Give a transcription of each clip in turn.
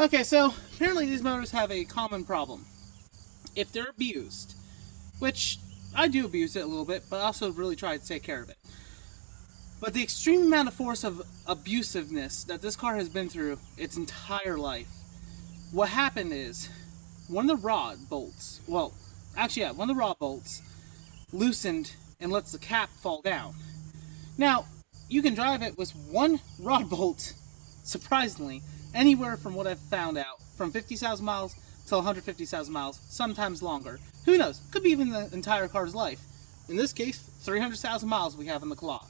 Okay, so apparently these motors have a common problem. If they're abused, which I do abuse it a little bit, but I also really try to take care of it. But the extreme amount of force of abusiveness that this car has been through its entire life, what happened is one of the rod bolts, well, actually, yeah, one of the rod bolts loosened and lets the cap fall down. Now, you can drive it with one rod bolt, surprisingly, anywhere from what I've found out, from 50,000 miles to 150,000 miles, sometimes longer. Who knows? Could be even the entire car's life. In this case, 300,000 miles we have on the clock.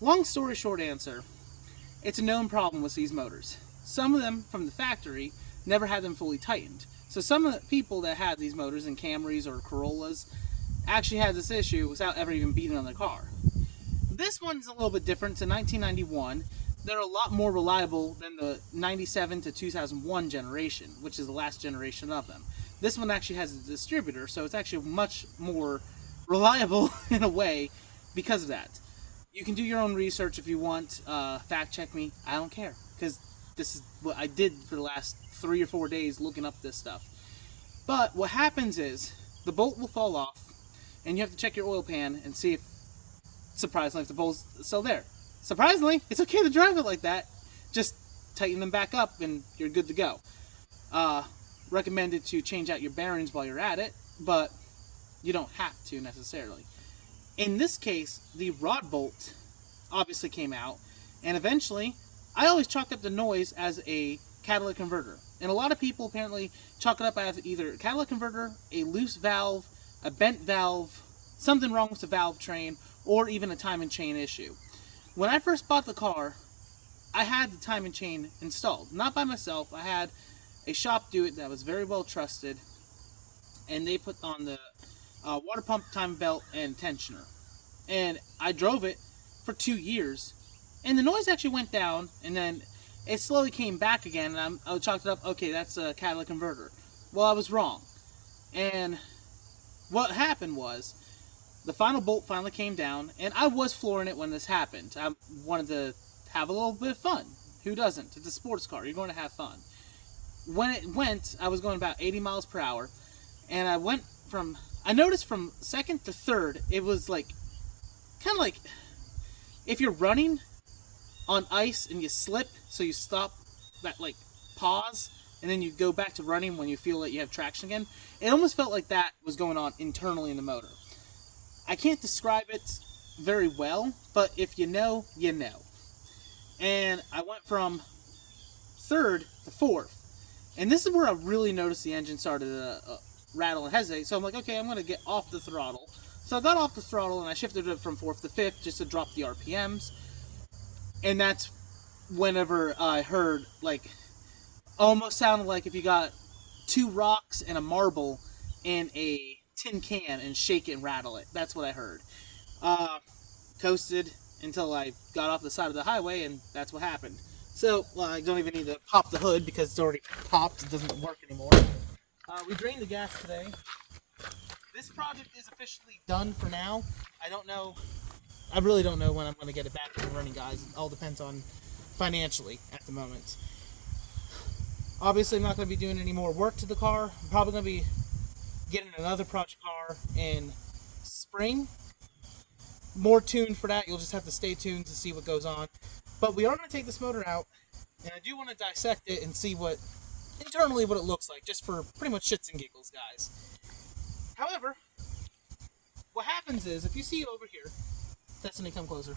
Long story short answer, it's a known problem with these motors. Some of them from the factory never had them fully tightened. So some of the people that had these motors in Camrys or Corollas actually had this issue without ever even beating on their car. This one's a little bit different. It's a 1991. They're a lot more reliable than the 97 to 2001 generation, which is the last generation of them. This one actually has a distributor, so it's actually much more reliable in a way because of that. You can do your own research if you want. Fact check me. I don't care because this is what I did for the last 3 or 4 days looking up this stuff. But what happens is the bolt will fall off, and you have to check your oil pan and see if, surprisingly, if the bolt's still there. Surprisingly, it's okay to drive it like that. Just tighten them back up, and you're good to go. Uh, Recommended to change out your bearings while you're at it, but you don't have to necessarily. In this case, the rod bolt obviously came out, and eventually, I always chalked up the noise as a catalytic converter. And a lot of people apparently chalk it up as either a catalytic converter, a loose valve, a bent valve, something wrong with the valve train, or even a time and chain issue. When I first bought the car, I had the time and chain installed. Not by myself, I had a shop do it that was very well trusted, and they put on the water pump, time belt, and tensioner. And I drove it for 2 years, and the noise actually went down, and then it slowly came back again, and I chalked it up, okay, that's a catalytic converter. Well, I was wrong. And what happened was, the final bolt finally came down, and I was flooring it when this happened. I wanted to have a little bit of fun. Who doesn't? It's a sports car. You're going to have fun. When it went, I was going about 80 miles per hour, and I noticed from second to third, it was like, kind of like, if you're running on ice and you slip, so you stop, that like pause, and then you go back to running when you feel that you have traction again. It almost felt like that was going on internally in the motor. I can't describe it very well, but if you know, you know. And I went from third to fourth. And this is where I really noticed the engine started to rattle and hesitate. So I'm like, okay, I'm going to get off the throttle. So I got off the throttle and I shifted it from fourth to fifth just to drop the RPMs. And that's whenever I heard, like, almost sounded like if you got two rocks and a marble in a tin can and shake it and rattle it. That's what I heard. Uh, Coasted until I got off the side of the highway, and that's what happened. So, well, I don't even need to pop the hood because it's already popped. It doesn't work anymore. We drained the gas today. This project is officially done for now. I don't know. I really don't know when I'm going to get it back up and running, guys. It all depends on financially at the moment. Obviously, I'm not going to be doing any more work to the car. I'm probably going to be getting another project car in spring. More tuned for that. You'll just have to stay tuned to see what goes on. But we are going to take this motor out, and I do want to dissect it and see what internally what it looks like, just for pretty much shits and giggles, guys. However, what happens is, if you see over here, Destiny, come closer.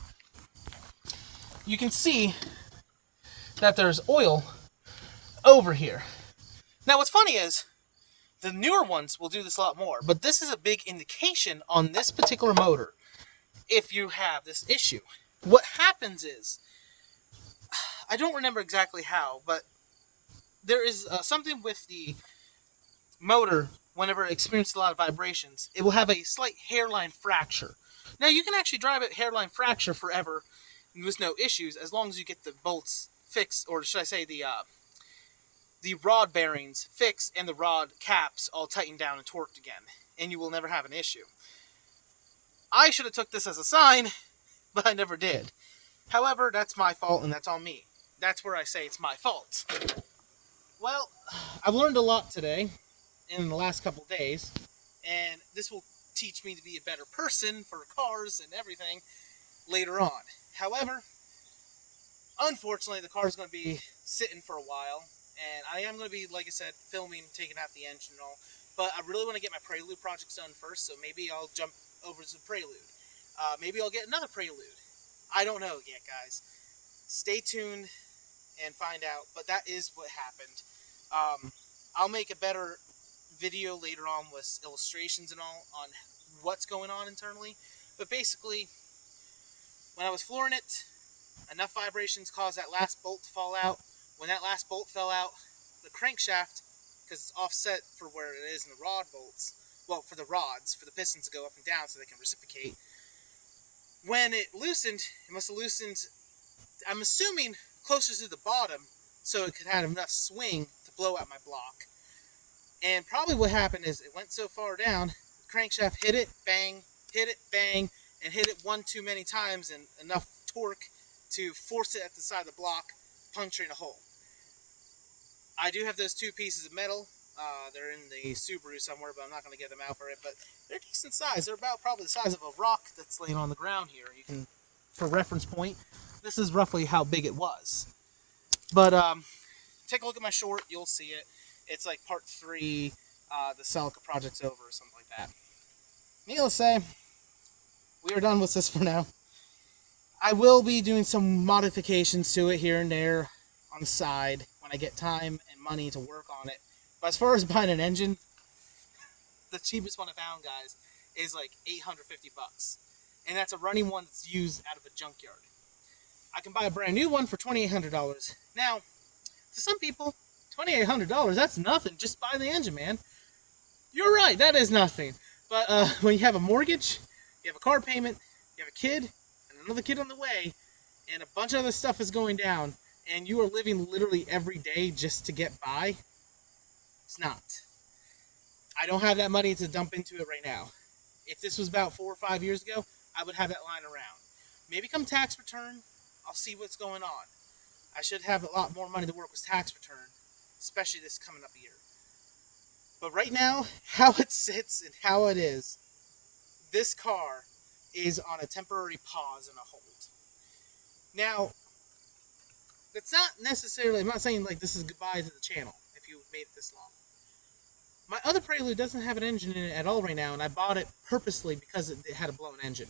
You can see that there's oil over here. Now, what's funny is, the newer ones will do this a lot more, but this is a big indication on this particular motor if you have this issue. What happens is, I don't remember exactly how, but there is something with the motor. Whenever it experiences a lot of vibrations, it will have a slight hairline fracture. Now, you can actually drive it hairline fracture forever with no issues as long as you get the bolts fixed, or should I say the rod bearings fixed and the rod caps all tightened down and torqued again, and you will never have an issue. I should have took this as a sign, but I never did. However, that's my fault, and that's on me. That's where I say it's my fault. Well, I've learned a lot today in the last couple days, and this will teach me to be a better person for cars and everything later on. However, unfortunately, the car is going to be sitting for a while, and I am going to be, like I said, filming, taking out the engine and all. But I really want to get my Prelude projects done first, so maybe I'll jump over to the Prelude. Maybe I'll get another Prelude. I don't know yet, guys. Stay tuned and find out. But that is what happened. I'll make a better video later on with illustrations and all on what's going on internally. But basically, when I was flooring it, enough vibrations caused that last bolt to fall out. When that last bolt fell out, the crankshaft, because it's offset for where it is in the rod bolts, well, for the rods, for the pistons to go up and down so they can reciprocate. When it loosened, it must have loosened, I'm assuming, closer to the bottom, so it could have enough swing to blow out my block. And probably what happened is it went so far down, the crankshaft hit it, bang, and hit it one too many times and enough torque to force it at the side of the block, puncturing a hole. I do have those two pieces of metal. They're in the Subaru somewhere, but I'm not going to get them out for it. But they're decent size. They're about probably the size of a rock that's laying on the ground here. You can, for reference point, this is roughly how big it was. But take a look at my short. You'll see it. It's like part 3. The Celica project's over or something like that. Needless to say, we are done with this for now. I will be doing some modifications to it here and there on the side when I get time and money to work on it. But as far as buying an engine, the cheapest one I found, guys, is like $850. And that's a running one that's used out of a junkyard. I can buy a brand new one for $2,800. Now, to some people, $2,800, that's nothing. Just buy the engine, man. You're right, that is nothing. But when you have a mortgage, you have a car payment, you have a kid, and another kid on the way, and a bunch of other stuff is going down, and you are living literally every day just to get by, it's not. I don't have that money to dump into it right now. If this was about 4 or 5 years ago, I would have that lying around. Maybe come tax return, I'll see what's going on. I should have a lot more money to work with tax return, especially this coming up year. But right now, how it sits and how it is, this car is on a temporary pause and a hold. Now, that's not necessarily, I'm not saying like this is goodbye to the channel if you made it this long. My other Prelude doesn't have an engine in it at all right now, and I bought it purposely because it had a blown engine.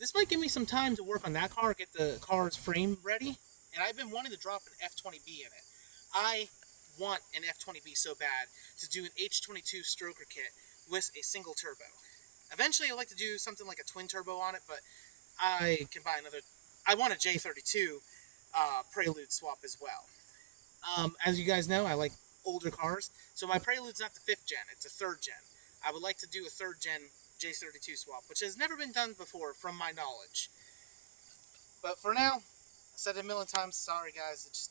This might give me some time to work on that car, get the car's frame ready, and I've been wanting to drop an F20B in it. I want an F20B so bad to do an H22 stroker kit with a single turbo. Eventually, I'd like to do something like a twin turbo on it, but I can buy another. I want a J32 Prelude swap as well. As you guys know, I like older cars, so my Prelude's not the 5th gen, it's a 3rd gen. I would like to do a 3rd gen J32 swap, which has never been done before from my knowledge. But for now, I said it a million times, sorry guys,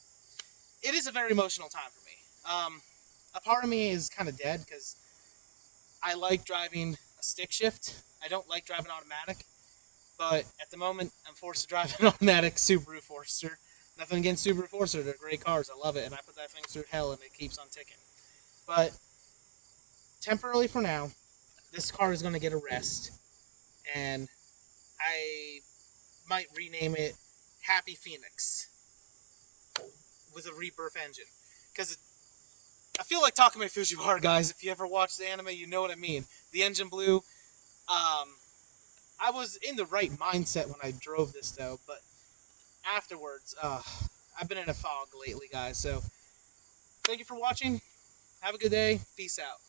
it is a very emotional time for me. A part of me is kind of dead because I like driving a stick shift. I don't like driving automatic, but at the moment I'm forced to drive an automatic Subaru Forester. Nothing against Subaru Forester, they're great cars, I love it, and I put that thing through hell and it keeps on ticking. But temporarily for now, this car is going to get a rest, and I might rename it Happy Phoenix with a rebirth engine, because I feel like Takumi Fujiwara, guys. If you ever watched the anime, you know what I mean. The engine blew. I was in the right mindset when I drove this, though, but afterwards, I've been in a fog lately, guys. So, thank you for watching. Have a good day. Peace out.